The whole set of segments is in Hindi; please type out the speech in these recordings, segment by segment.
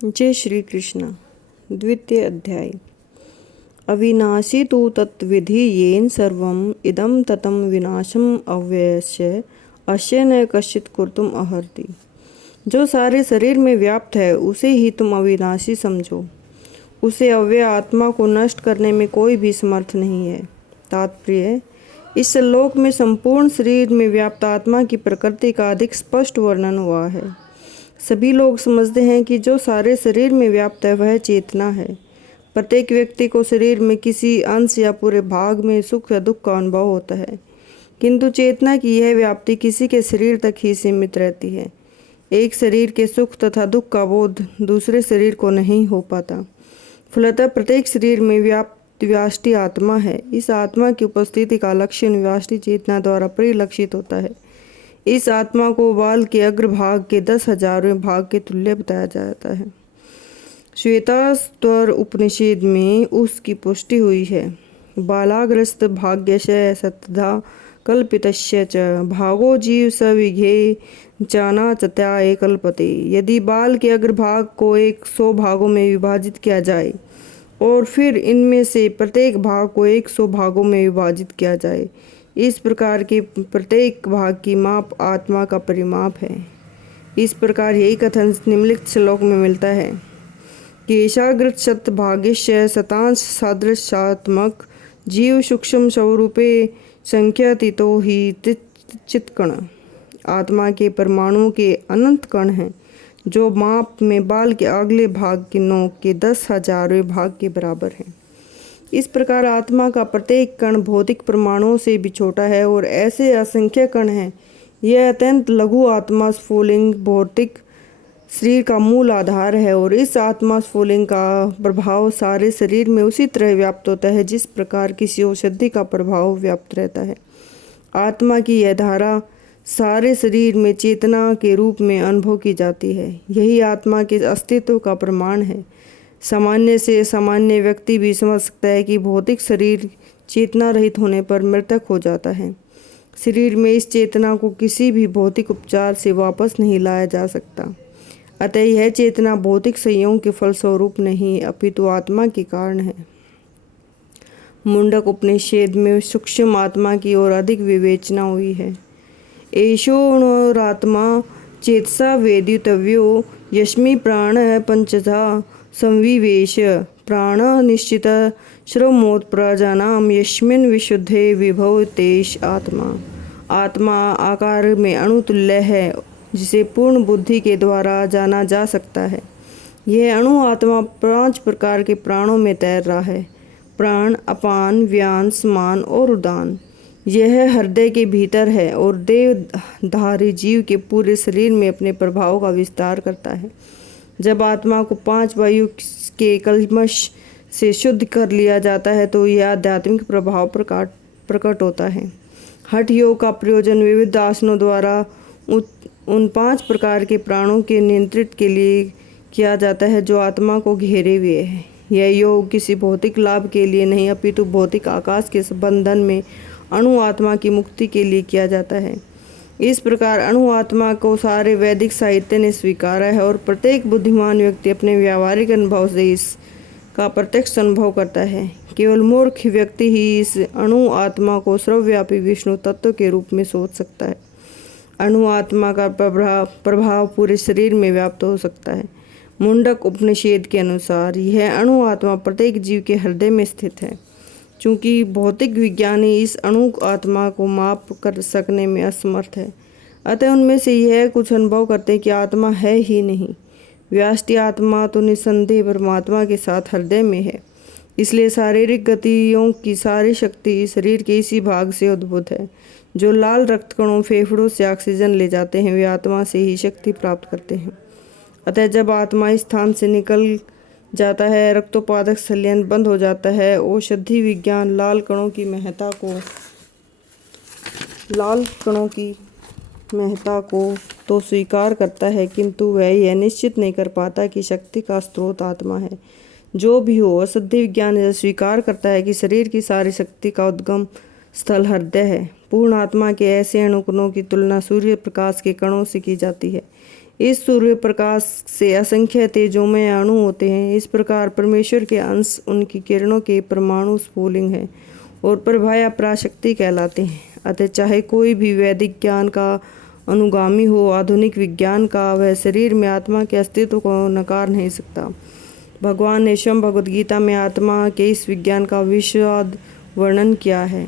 जय श्री कृष्ण। द्वितीय अध्याय। अविनाशी तु तत्विधि येन सर्वम् इदं ततं विनाशम अव्ययस्य अस्य न कश्चित् कर्तुम अर्हति। जो सारे शरीर में व्याप्त है उसे ही तुम अविनाशी समझो। उसे अव्यय आत्मा को नष्ट करने में कोई भी समर्थ नहीं है। तात्पर्य: इस श्लोक में संपूर्ण शरीर में व्याप्त आत्मा की प्रकृति का अधिक स्पष्ट वर्णन हुआ है। सभी लोग समझते हैं कि जो सारे शरीर में व्याप्त है वह चेतना है। प्रत्येक व्यक्ति को शरीर में किसी अंश या पूरे भाग में सुख या दुख का अनुभव होता है, किंतु चेतना की यह व्याप्ति किसी के शरीर तक ही सीमित रहती है। एक शरीर के सुख तथा दुख का बोध दूसरे शरीर को नहीं हो पाता। फलतः प्रत्येक शरीर में व्याप्त व्यष्टि आत्मा है। इस आत्मा की उपस्थिति का लक्षण व्यष्टि चेतना द्वारा परिलक्षित होता है। इस आत्मा को बाल के अग्रभाग के 10,000वें भाग के तुल्य बताया जाता है। श्वेतास्वर उपनिषद में उसकी पुष्टि हुई है। बालाग्रस्त भाग्यशय सतधा कल्पितस्य च भागो जीव सविघे जाना चत्याय कल्पते। यदि बाल के अग्रभाग को 100 भागों में विभाजित किया जाए और फिर इनमें से प्रत्येक भाग को 100 भागों में विभाजित किया जाए, इस प्रकार के प्रत्येक भाग की माप आत्मा का परिमाप है। इस प्रकार यही कथन निम्नलिखित श्लोक में मिलता है कि ऐशाग्रत शत भाग्यस्य शतांश सादृशात्मक जीव सूक्ष्म स्वरूपे संख्यातीतो ही चित्कण। आत्मा के परमाणुओं के अनंत कण हैं जो माप में बाल के अगले भाग की नोक के 10,000वें भाग के बराबर हैं। इस प्रकार आत्मा का प्रत्येक कण भौतिक परमाणुओं से भी छोटा है और ऐसे असंख्य कण हैं। यह अत्यंत लघु आत्मा स्फुलिंग भौतिक शरीर का मूल आधार है और इस आत्मा स्फुलिंग का प्रभाव सारे शरीर में उसी तरह व्याप्त होता है जिस प्रकार किसी औषधि का प्रभाव व्याप्त रहता है। आत्मा की यह धारा सारे शरीर में चेतना के रूप में अनुभव की जाती है। यही आत्मा के अस्तित्व का प्रमाण है। सामान्य से सामान्य व्यक्ति भी समझ सकता है कि भौतिक शरीर चेतना रहित होने पर मृतक हो जाता है। शरीर में इस चेतना को किसी भी भौतिक उपचार से वापस नहीं लाया जा सकता। अतः यह चेतना भौतिक संयोग के फलस्वरूप नहीं अपितु आत्मा के कारण है। मुंडक उपनिषद में सूक्ष्म आत्मा की ओर अधिक विवेचना हुई है। एषोऽणुरात्मा चेतसा वेदितव्यो यस्मि प्राण पंचधा संविवेश प्राण निश्चित श्रवमोत्प्रजानाम यस्मिन् विशुद्धे विभव तेष आत्मा। आत्मा आकार में अणुतुल्य है जिसे पूर्ण बुद्धि के द्वारा जाना जा सकता है। यह अणु आत्मा 5 प्रकार के प्राणों में तैर रहा है: प्राण, अपान, व्यान, समान और उदान। यह हृदय के भीतर है और देहधारी जीव के पूरे शरीर में अपने प्रभाव का विस्तार करता है। जब आत्मा को 5 वायु के कल्मश से शुद्ध कर लिया जाता है तो यह आध्यात्मिक प्रभाव प्रकट होता है। हठ योग का प्रयोजन विविध आसनों द्वारा उन 5 प्रकार के प्राणों के नियंत्रित के लिए किया जाता है जो आत्मा को घेरे हुए है। यह योग किसी भौतिक लाभ के लिए नहीं अपितु भौतिक आकाश के बंधन में अणु आत्मा की मुक्ति के लिए किया जाता है। इस प्रकार अणु आत्मा को सारे वैदिक साहित्य ने स्वीकारा है और प्रत्येक बुद्धिमान व्यक्ति अपने व्यावहारिक अनुभव से इसका प्रत्यक्ष अनुभव करता है। केवल मूर्ख व्यक्ति ही इस अणु आत्मा को सर्वव्यापी विष्णु तत्व के रूप में सोच सकता है। अणु आत्मा का प्रभाव पूरे शरीर में व्याप्त हो सकता है। मुंडक उपनिषद के अनुसार यह अणु आत्मा प्रत्येक जीव के हृदय में स्थित है। चूँकि भौतिक विज्ञानी इस अणु आत्मा को माप कर सकने में असमर्थ है, अतः उनमें से यह कुछ अनुभव करते हैं कि आत्मा है ही नहीं। व्यष्टि आत्मा तो निस्संदेह परमात्मा के साथ हृदय में है। इसलिए शारीरिक गतियों की सारी शक्ति शरीर के इसी भाग से उद्भूत है। जो लाल रक्त कणों फेफड़ों से ऑक्सीजन ले जाते हैं वे आत्मा से ही शक्ति प्राप्त करते हैं। अतः जब आत्मा इस स्थान से निकल जाता है, रक्तोत्पादक संलयन बंद हो जाता है। औषधि विज्ञान लाल कणों की महत्ता को तो स्वीकार करता है, किंतु वह यह निश्चित नहीं कर पाता कि शक्ति का स्रोत आत्मा है। जो भी हो, औषधि विज्ञान यह स्वीकार करता है कि शरीर की सारी शक्ति का उद्गम स्थल हृदय है। पूर्ण आत्मा के ऐसे अणुकणों की तुलना सूर्य प्रकाश के कणों से की जाती है। इस सूर्य प्रकाश से असंख्य तेजोमय अणु होते हैं। इस प्रकार परमेश्वर के अंश उनकी किरणों के परमाणु स्फुलिंग है और प्रभा पराशक्ति कहलाते हैं। अतः चाहे कोई भी वैदिक ज्ञान का अनुगामी हो, आधुनिक विज्ञान का, वह शरीर में आत्मा के अस्तित्व को नकार नहीं सकता। भगवान ने स्वयं भगवद गीता में आत्मा के इस विज्ञान का विशद वर्णन किया है।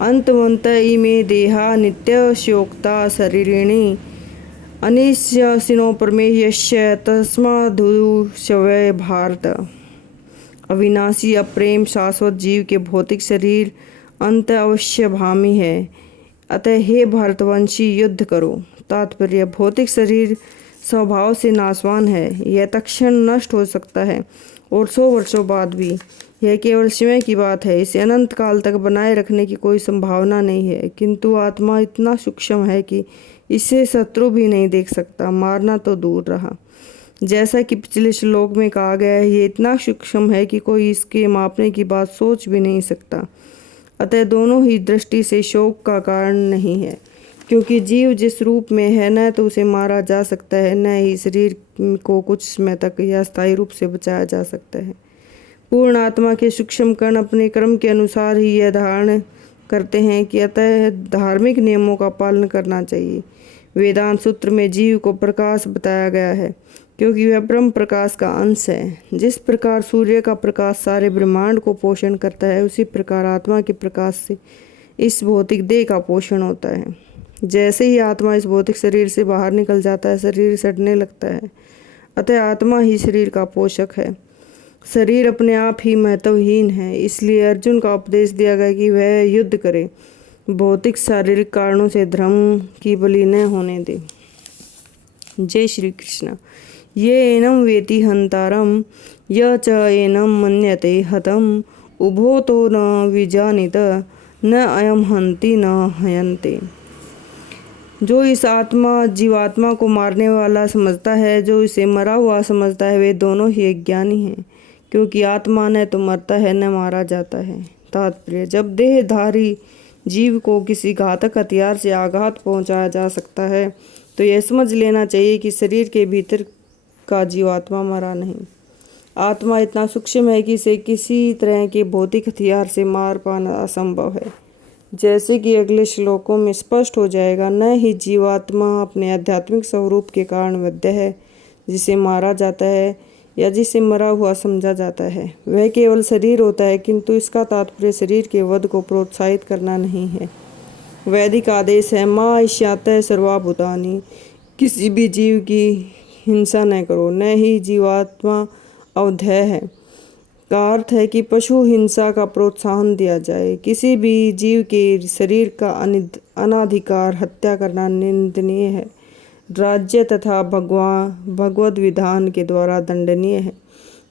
अंतवंत इमे देहा नित्य शोक्ता शरीरिणी अनिश्यसिनो परमेयस्य तस्मादुशवय भारत। अविनाशी अप्रेम शाश्वत जीव के भौतिक शरीर अंत अवश्यभामी है। अतः हे भारतवंशी युद्ध करो। तात्पर्य, भौतिक शरीर स्वभाव से नाशवान है। यह तत्क्षण नष्ट हो सकता है और 100 वर्षों बाद भी। यह केवल समय की बात है। इसे अनंत काल तक बनाए रखने की कोई संभावना नहीं है। किंतु आत्मा इतना सूक्ष्म है कि इसे शत्रु भी नहीं देख सकता, मारना तो दूर रहा। जैसा कि पिछले श्लोक में कहा गया है, ये इतना सूक्ष्म है कि कोई इसके मापने की बात सोच भी नहीं सकता। अतः दोनों ही दृष्टि से शोक का कारण नहीं है, क्योंकि जीव जिस रूप में है न तो उसे मारा जा सकता है, न ही शरीर को कुछ समय तक या स्थायी रूप से बचाया जा सकता है। पूर्ण आत्मा के सूक्ष्म कण अपने कर्म के अनुसार ही यह धारण करते हैं कि अतः धार्मिक नियमों का पालन करना चाहिए। वेदांत सूत्र में जीव को प्रकाश बताया गया है, क्योंकि वह ब्रह्म प्रकाश का अंश है। जिस प्रकार सूर्य का प्रकाश सारे ब्रह्मांड को पोषण करता है, उसी प्रकार आत्मा के प्रकाश से इस भौतिक देह का पोषण होता है। जैसे ही आत्मा इस भौतिक शरीर से बाहर निकल जाता है, शरीर सड़ने लगता है। अतः आत्मा ही शरीर का पोषक है। शरीर अपने आप ही महत्वहीन है। इसलिए अर्जुन का उपदेश दिया गया कि वह युद्ध करे, भौतिक शारीरिक कारणों से धर्म की बलि न होने दे। जय श्री कृष्ण। ये एनम वेति हंतारम य च एनम मन्यते हतम उभो तो न विजानित न अयम हंति न हयन्ते। जो इस जीवात्मा को मारने वाला समझता है, जो इसे मरा हुआ समझता है, वे दोनों ही अज्ञानी हैं, क्योंकि आत्मा न तो मरता है न मारा जाता है। तात्पर्य, जब देहधारी जीव को किसी घातक हथियार से आघात पहुंचाया जा सकता है, तो यह समझ लेना चाहिए कि शरीर के भीतर का जीवात्मा मरा नहीं। आत्मा इतना सूक्ष्म है कि इसे किसी तरह के भौतिक हथियार से मार पाना असंभव है। जैसे कि अगले श्लोकों में स्पष्ट हो जाएगा, न ही जीवात्मा अपने आध्यात्मिक स्वरूप के कारण बद्ध है, जिसे मारा जाता है या जिसे मरा हुआ समझा जाता है। वह केवल शरीर होता है, किंतु इसका तात्पर्य शरीर के वध को प्रोत्साहित करना नहीं है। वैदिक आदेश है, माँ इष्यातः सर्वाभूतानि, किसी भी जीव की हिंसा न करो। न ही जीवात्मा अवधेय है का अर्थ है कि पशु हिंसा का प्रोत्साहन दिया जाए। किसी भी जीव के शरीर का अनाधिकार हत्या करना निंदनीय है, राज्य तथा भगवद विधान के द्वारा दंडनीय है।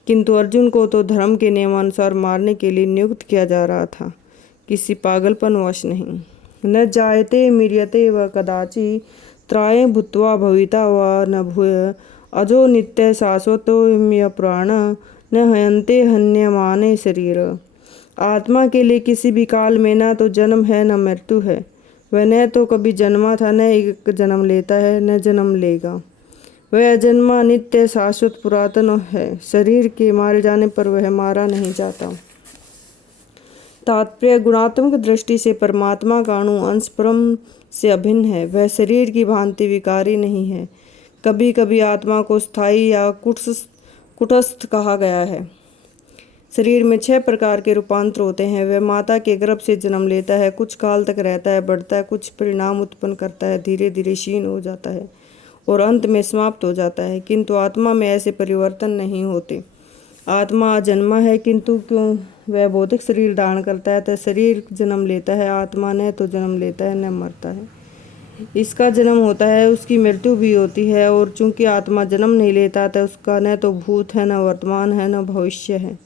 किंतु अर्जुन को तो धर्म के नियमानुसार मारने के लिए नियुक्त किया जा रहा था, किसी पागलपनवश नहीं। न जायते म्रियते व कदाचि त्राये भूत्वा भविता व न भूय अजो नित्य शाश्वतो प्राण न हयन्ते हन्यमाने शरीर। आत्मा के लिए किसी भी काल में न तो जन्म है न मृत्यु है। वह न तो कभी जन्मा था, न एक जन्म लेता है, न जन्म लेगा। वह अजन्मा नित्य शाश्वत पुरातन है। शरीर के मारे जाने पर वह मारा नहीं जाता। तात्पर्य, गुणात्मक दृष्टि से परमात्मा का अणु अंश परम से अभिन्न है। वह शरीर की भांति विकारी नहीं है। कभी कभी आत्मा को स्थायी या कुटस्थ कहा गया है। शरीर में 6 प्रकार के रूपांतर होते हैं। वह माता के गर्भ से जन्म लेता है, कुछ काल तक रहता है, बढ़ता है, कुछ परिणाम उत्पन्न करता है, धीरे धीरे क्षीण हो जाता है और अंत में समाप्त हो जाता है। किंतु आत्मा में ऐसे परिवर्तन नहीं होते। आत्मा अजन्मा है, किंतु क्यों वह भौतिक शरीर धारण करता है, तो शरीर जन्म लेता है। आत्मा न तो जन्म लेता है न मरता है। इसका जन्म होता है, उसकी मृत्यु भी होती है। और चूंकि आत्मा जन्म नहीं लेता, तो उसका न तो भूत है, न वर्तमान है, न भविष्य है।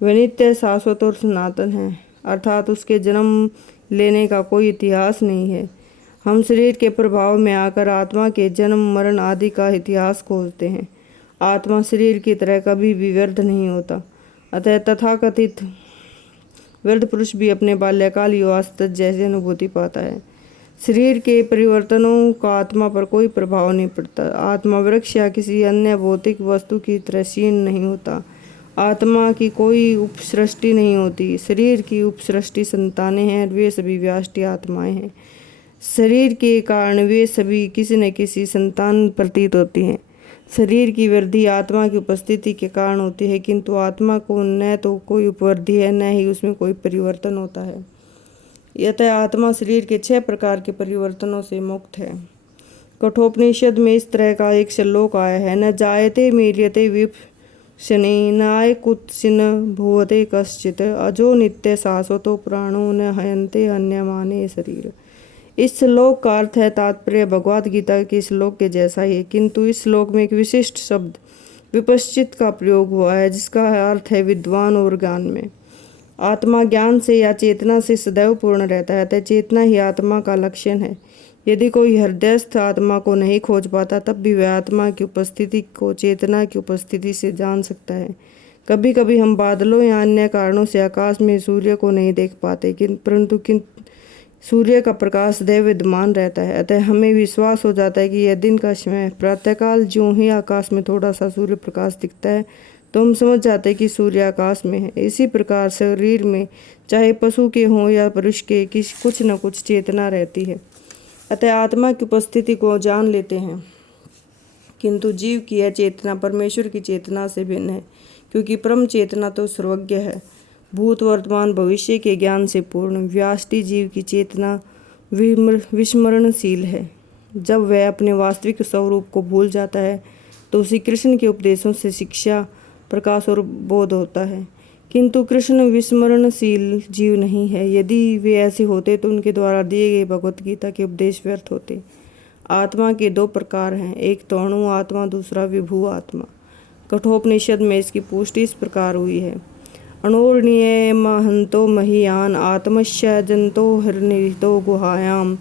वह नित्य शाश्वत और सनातन है, अर्थात उसके जन्म लेने का कोई इतिहास नहीं है। हम शरीर के प्रभाव में आकर आत्मा के जन्म मरण आदि का इतिहास खोजते हैं। आत्मा शरीर की तरह कभी भी व्यर्थ नहीं होता। अतः तथाकथित वृद्ध पुरुष भी अपने बाल्यकाल युवावस्था जैसी अनुभूति पाता है। शरीर के परिवर्तनों का आत्मा पर कोई प्रभाव नहीं पड़ता। आत्मा वृक्ष या किसी अन्य भौतिक वस्तु की तरह क्षीण नहीं होता। आत्मा की कोई उपसृष्टि नहीं होती। शरीर की उपसृष्टि संतानें हैं, वे सभी व्यष्टि आत्माएं हैं। शरीर के कारण वे सभी किसी न किसी संतान प्रतीत होती हैं। शरीर की वृद्धि आत्मा की उपस्थिति के कारण होती है, किंतु आत्मा को न तो कोई उपवृद्धि है, न ही उसमें कोई परिवर्तन होता है। अतः आत्मा शरीर के 6 प्रकार के परिवर्तनों से मुक्त है। कठोपनिषद में इस तरह का एक श्लोक आया है, न जायते म्रियते विपश्चिने नाय कुत्सिन भूवते कश्चित् अजो नित्य शाश्वतो प्राणो न हयन्ते अन्यमाने शरीर। इस श्लोक का अर्थ है, तात्पर्य भगवद गीता के श्लोक के जैसा ही है, किंतु इस श्लोक में एक विशिष्ट शब्द विपश्चित का प्रयोग हुआ है, जिसका अर्थ है विद्वान और ज्ञान में। आत्मा ज्ञान से या चेतना से सदैव पूर्ण रहता है, अतः चेतना ही आत्मा का लक्षण है। यदि कोई हृदयस्थ आत्मा को नहीं खोज पाता, तब भी वह आत्मा की उपस्थिति को चेतना की उपस्थिति से जान सकता है। कभी कभी हम बादलों या अन्य कारणों से आकाश में सूर्य को नहीं देख पाते, परंतु सूर्य का प्रकाश सदैव विद्यमान रहता है। अतः हमें विश्वास हो जाता है कि यह दिन का समय प्रातःकाल ज्यों ही आकाश में थोड़ा सा सूर्य प्रकाश दिखता है, तो हम समझ जाते हैं कि सूर्य आकाश में है। इसी प्रकार शरीर में चाहे पशु के हों या पुरुष के, कुछ न कुछ चेतना रहती है। अतः आत्मा की उपस्थिति को जान लेते हैं, किंतु जीव की यह चेतना परमेश्वर की चेतना से भिन्न है, क्योंकि परम चेतना तो सर्वज्ञ है, भूत वर्तमान भविष्य के ज्ञान से पूर्ण। व्यष्टि जीव की चेतना विस्मरणशील है। जब वह अपने वास्तविक स्वरूप को भूल जाता है, तो उसे कृष्ण के उपदेशों से शिक्षा, प्रकाश और बोध होता है। किंतु कृष्ण विस्मरणशील जीव नहीं है। यदि वे ऐसे होते तो उनके द्वारा दिए गए भगवत गीता के उपदेश व्यर्थ होते। आत्मा के 2 प्रकार हैं, एक तो अणु आत्मा, दूसरा विभू आत्मा। कठोपनिषद में इसकी पुष्टि इस प्रकार हुई है, अणोर्णीय महंतो महीयान आत्मश्य जंतो हृनिहितो गुहायाम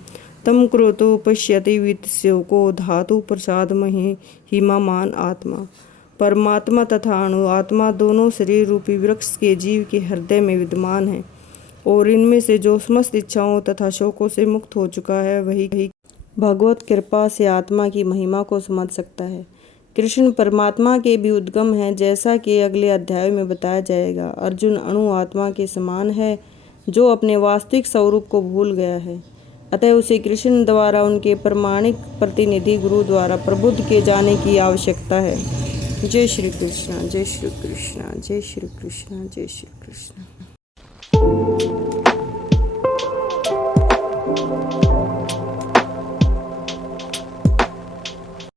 तम क्रोतो पश्यति वित्स्योको धातु प्रसाद मही हिमामान आत्मा। परमात्मा तथा अणु आत्मा दोनों शरीर रूपी वृक्ष के जीव के हृदय में विद्यमान हैं, और इनमें से जो समस्त इच्छाओं तथा शोकों से मुक्त हो चुका है, वही भगवत कृपा से आत्मा की महिमा को समझ सकता है। कृष्ण परमात्मा के भी उद्गम हैं, जैसा कि अगले अध्याय में बताया जाएगा। अर्जुन अणु आत्मा के समान है, जो अपने वास्तविक स्वरूप को भूल गया है। अतः उसे कृष्ण द्वारा उनके प्रमाणिक प्रतिनिधि गुरु द्वारा प्रबुद्ध किए जाने की आवश्यकता है। जय श्री कृष्ण, जय श्री कृष्ण, जय श्री कृष्ण, जय श्री कृष्ण।